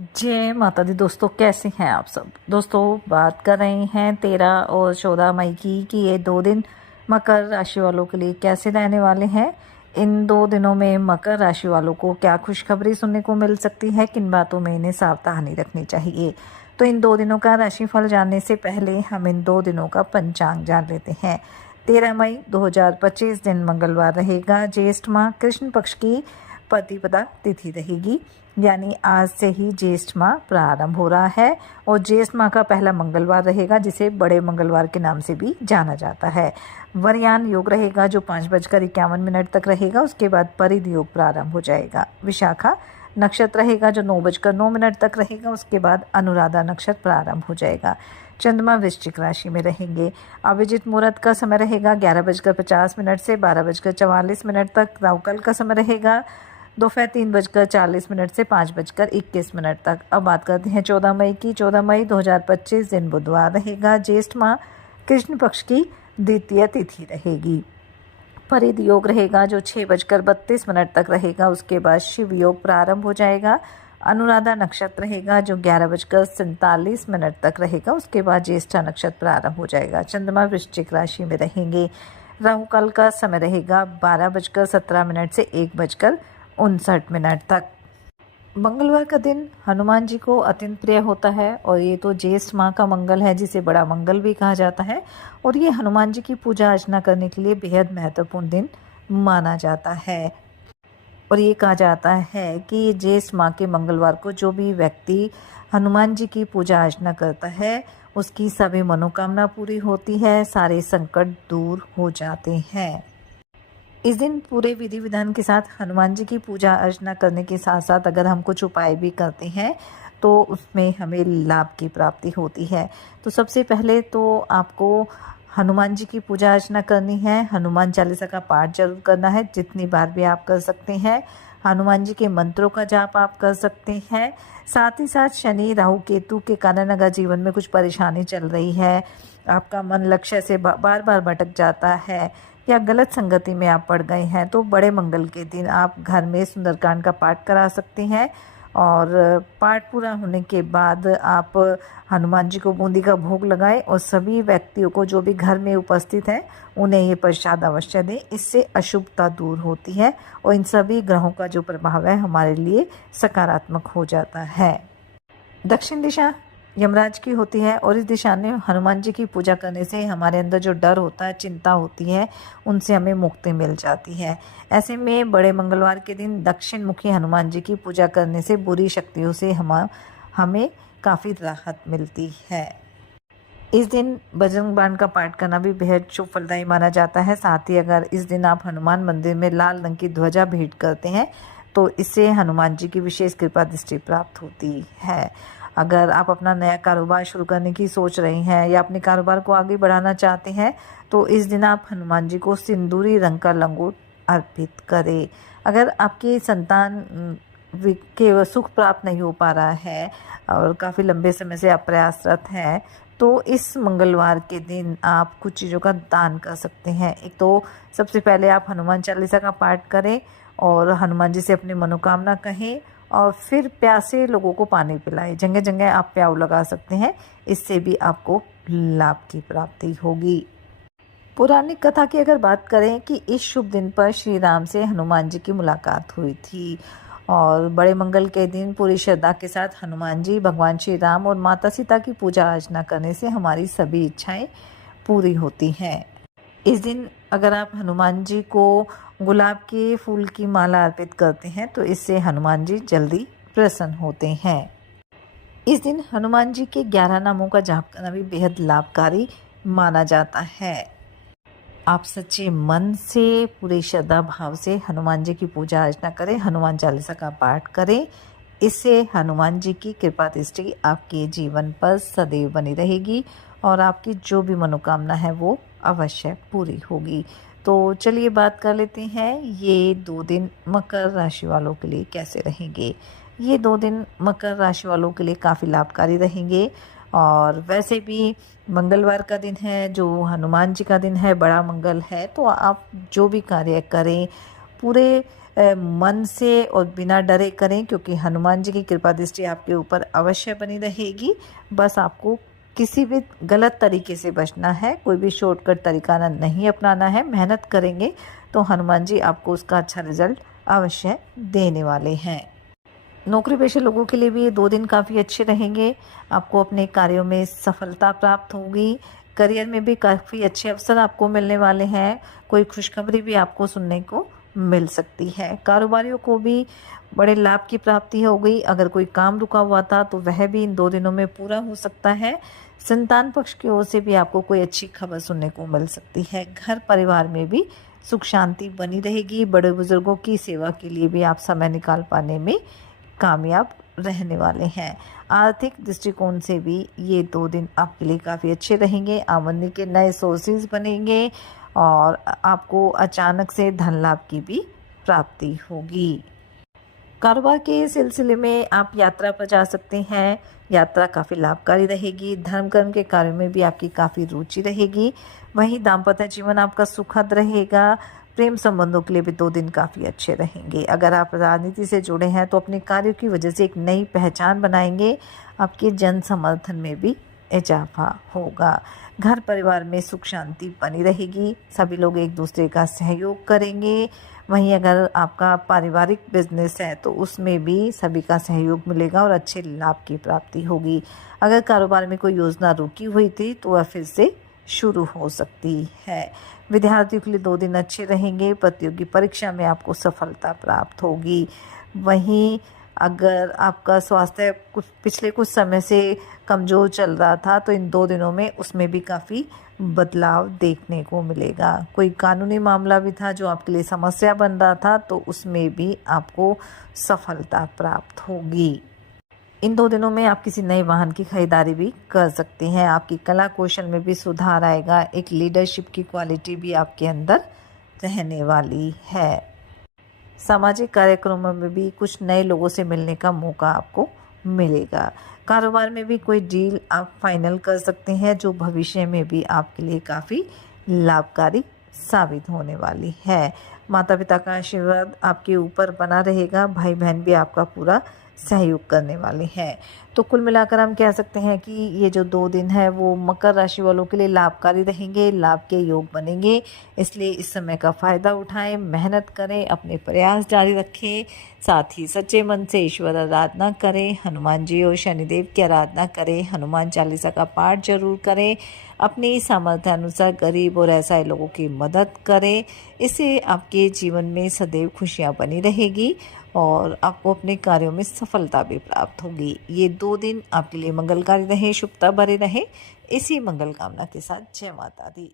जय माता दी दोस्तों, कैसे हैं आप सब। दोस्तों बात कर रहे हैं 13 और 14 मई की कि ये 2 दिन मकर राशि वालों के लिए कैसे रहने वाले हैं। इन 2 दिनों में मकर राशि वालों को क्या खुशखबरी सुनने को मिल सकती है, किन बातों में इन्हें सावधानी रखनी चाहिए। तो इन 2 दिनों का राशिफल जानने से पहले हम इन 2 दिनों का पंचांग जान लेते हैं। 13 मई 2025 दिन मंगलवार रहेगा। ज्येष्ठ माह कृष्ण पक्ष की प्रतिपदा तिथि रहेगी, यानी आज से ही ज्येष्ठ माह प्रारंभ हो रहा है और ज्येष्ठ माह का पहला मंगलवार रहेगा, जिसे बड़े मंगलवार के नाम से भी जाना जाता है। वरयान योग रहेगा जो 5:51 तक रहेगा। उसके बाद परिध योग प्रारंभ हो जाएगा। विशाखा नक्षत्र रहेगा जो 9:09 तक रहेगा। उसके बाद अनुराधा नक्षत्र प्रारंभ हो जाएगा। चंद्रमा वृश्चिक राशि में रहेंगे। अभिजित मुहूर्त का समय रहेगा 11:50 से 12:44 तक। राहुकाल का समय रहेगा दोपहर 3:40 से 5:21 तक। अब बात करते हैं 14 मई की। 14 मई 2025 दिन बुधवार रहेगा। ज्येष्ठ माह कृष्ण पक्ष की द्वितीय तिथि रहेगी। परिध योग रहेगा जो 6:32 तक रहेगा। उसके बाद शिव योग प्रारंभ हो जाएगा। अनुराधा नक्षत्र रहेगा जो 11:47 तक रहेगा। उसके बाद ज्येष्ठा नक्षत्र प्रारंभ हो जाएगा। चंद्रमा वृश्चिक राशि में रहेंगे। राहु काल का समय रहेगा 12:17 से 1:59 तक। मंगलवार का दिन हनुमान जी को अत्यंत प्रिय होता है और ये तो ज्येष्ठ माह का मंगल है, जिसे बड़ा मंगल भी कहा जाता है। और ये हनुमान जी की पूजा अर्चना करने के लिए बेहद महत्वपूर्ण दिन माना जाता है। और ये कहा जाता है कि ज्येष्ठ माह के मंगलवार को जो भी व्यक्ति हनुमान जी की पूजा अर्चना करता है, उसकी सभी मनोकामना पूरी होती है, सारे संकट दूर हो जाते हैं। इस दिन पूरे विधि विधान के साथ हनुमान जी की पूजा अर्चना करने के साथ साथ अगर हम कुछ उपाय भी करते हैं तो उसमें हमें लाभ की प्राप्ति होती है। तो सबसे पहले तो आपको हनुमान जी की पूजा अर्चना करनी है। हनुमान चालीसा का पाठ जरूर करना है, जितनी बार भी आप कर सकते हैं। हनुमान जी के मंत्रों का जाप आप कर सकते हैं। साथ ही साथ शनि राहु केतु के कारण अगर जीवन में कुछ परेशानी चल रही है, आपका मन लक्ष्य से बार बार भटक जाता है या गलत संगति में आप पड़ गए हैं, तो बड़े मंगल के दिन आप घर में सुंदरकांड का पाठ करा सकते हैं। और पाठ पूरा होने के बाद आप हनुमान जी को बूंदी का भोग लगाएं और सभी व्यक्तियों को जो भी घर में उपस्थित हैं उन्हें ये प्रसाद अवश्य दें। इससे अशुभता दूर होती है और इन सभी ग्रहों का जो प्रभाव है हमारे लिए सकारात्मक हो जाता है। दक्षिण दिशा यमराज की होती है और इस दिशा में हनुमान जी की पूजा करने से हमारे अंदर जो डर होता है, चिंता होती है, उनसे हमें मुक्ति मिल जाती है। ऐसे में बड़े मंगलवार के दिन दक्षिण मुखी हनुमान जी की पूजा करने से बुरी शक्तियों से हमें काफ़ी राहत मिलती है। इस दिन बजरंग बाण का पाठ करना भी बेहद शुभ फलदायी माना जाता है। साथ ही अगर इस दिन आप हनुमान मंदिर में लाल रंग की ध्वजा भेंट करते हैं तो इससे हनुमान जी की विशेष कृपा दृष्टि प्राप्त होती है। अगर आप अपना नया कारोबार शुरू करने की सोच रहे हैं या अपने कारोबार को आगे बढ़ाना चाहते हैं तो इस दिन आप हनुमान जी को सिंदूरी रंग का लंगोट अर्पित करें। अगर आपकी संतान के सुख प्राप्त नहीं हो पा रहा है और काफ़ी लंबे समय से आप प्रयासरत हैं, तो इस मंगलवार के दिन आप कुछ चीज़ों का दान कर सकते हैं। एक तो सबसे पहले आप हनुमान चालीसा का पाठ करें और हनुमान जी से अपनी मनोकामना कहें और फिर प्यासे लोगों को पानी पिलाएं। जगह जगह आप प्याऊ लगा सकते हैं, इससे भी आपको लाभ की प्राप्ति होगी। पौराणिक कथा की अगर बात करें कि इस शुभ दिन पर श्री राम से हनुमान जी की मुलाकात हुई थी और बड़े मंगल के दिन पूरी श्रद्धा के साथ हनुमान जी, भगवान श्री राम और माता सीता की पूजा अर्चना करने से हमारी सभी इच्छाएं पूरी होती हैं। इस दिन अगर आप हनुमान जी को गुलाब के फूल की माला अर्पित करते हैं तो इससे हनुमान जी जल्दी प्रसन्न होते हैं। इस दिन हनुमान जी के 11 नामों का जाप करना भी बेहद लाभकारी माना जाता है। आप सच्चे मन से पूरे श्रद्धा भाव से हनुमान जी की पूजा अर्चना करें, हनुमान चालीसा का पाठ करें। इससे हनुमान जी की कृपा दृष्टि आपके जीवन पर सदैव बनी रहेगी और आपकी जो भी मनोकामना है वो अवश्य पूरी होगी। तो चलिए बात कर लेते हैं ये 2 दिन मकर राशि वालों के लिए कैसे रहेंगे। ये 2 दिन मकर राशि वालों के लिए काफ़ी लाभकारी रहेंगे और वैसे भी मंगलवार का दिन है, जो हनुमान जी का दिन है, बड़ा मंगल है, तो आप जो भी कार्य करें पूरे मन से और बिना डरे करें, क्योंकि हनुमान जी की कृपा दृष्टि आपके ऊपर अवश्य बनी रहेगी। बस आपको किसी भी गलत तरीके से बचना है, कोई भी शॉर्टकट तरीका नहीं अपनाना है। मेहनत करेंगे तो हनुमान जी आपको उसका अच्छा रिजल्ट अवश्य देने वाले हैं। नौकरी पेशे लोगों के लिए भी ये 2 दिन काफ़ी अच्छे रहेंगे। आपको अपने कार्यों में सफलता प्राप्त होगी। करियर में भी काफ़ी अच्छे अवसर आपको मिलने वाले हैं। कोई खुशखबरी भी आपको सुनने को मिल सकती है। कारोबारियों को भी बड़े लाभ की प्राप्ति हो गई। अगर कोई काम रुका हुआ था तो वह भी इन 2 दिनों में पूरा हो सकता है। संतान पक्ष की ओर से भी आपको कोई अच्छी खबर सुनने को मिल सकती है। घर परिवार में भी सुख शांति बनी रहेगी। बड़े बुजुर्गों की सेवा के लिए भी आप समय निकाल पाने में कामयाब रहने वाले हैं। आर्थिक दृष्टिकोण से भी ये 2 दिन आपके लिए काफ़ी अच्छे रहेंगे। आमदनी के नए सोर्सेज बनेंगे और आपको अचानक से धन लाभ की भी प्राप्ति होगी। कारोबार के सिलसिले में आप यात्रा पर जा सकते हैं। यात्रा काफ़ी लाभकारी रहेगी। धर्म कर्म के कार्यों में भी आपकी काफ़ी रुचि रहेगी। वहीं दाम्पत्य जीवन आपका सुखद रहेगा। प्रेम संबंधों के लिए भी 2 दिन काफ़ी अच्छे रहेंगे। अगर आप राजनीति से जुड़े हैं तो अपने कार्यों की वजह से एक नई पहचान बनाएंगे। आपके जन समर्थन में भी इजाफा होगा। घर परिवार में सुख शांति बनी रहेगी। सभी लोग एक दूसरे का सहयोग करेंगे। वहीं अगर आपका पारिवारिक बिजनेस है तो उसमें भी सभी का सहयोग मिलेगा और अच्छे लाभ की प्राप्ति होगी। अगर कारोबार में कोई योजना रुकी हुई थी तो वह फिर से शुरू हो सकती है। विद्यार्थियों के लिए 2 दिन अच्छे रहेंगे। प्रतियोगी परीक्षा में आपको सफलता प्राप्त होगी। वहीं अगर आपका स्वास्थ्य पिछले कुछ समय से कमज़ोर चल रहा था तो इन 2 दिनों में उसमें भी काफ़ी बदलाव देखने को मिलेगा। कोई कानूनी मामला भी था जो आपके लिए समस्या बन रहा था तो उसमें भी आपको सफलता प्राप्त होगी। इन 2 दिनों में आप किसी नए वाहन की खरीदारी भी कर सकते हैं। आपकी कला कौशल में भी सुधार आएगा। एक लीडरशिप की क्वालिटी भी आपके अंदर रहने वाली है। सामाजिक कार्यक्रमों में भी कुछ नए लोगों से मिलने का मौका आपको मिलेगा। कारोबार में भी कोई डील आप फाइनल कर सकते हैं जो भविष्य में भी आपके लिए काफ़ी लाभकारी साबित होने वाली है। माता पिता का आशीर्वाद आपके ऊपर बना रहेगा। भाई बहन भी आपका पूरा सहयोग करने वाले हैं। तो कुल मिलाकर हम कह सकते हैं कि ये जो 2 दिन है वो मकर राशि वालों के लिए लाभकारी रहेंगे, लाभ के योग बनेंगे। इसलिए इस समय का फ़ायदा उठाएं, मेहनत करें, अपने प्रयास जारी रखें। साथ ही सच्चे मन से ईश्वर आराधना करें, हनुमान जी और शनिदेव की आराधना करें, हनुमान चालीसा का पाठ जरूर करें, अपनी सामर्थ्य अनुसार गरीब और असहाय लोगों की मदद करें। इससे आपके जीवन में सदैव खुशियाँ बनी रहेगी और आपको अपने कार्यों में सफलता भी प्राप्त होगी। ये 2 दिन आपके लिए मंगलकारी रहे, शुभता भरे रहे। इसी मंगल कामना के साथ जय माता दी।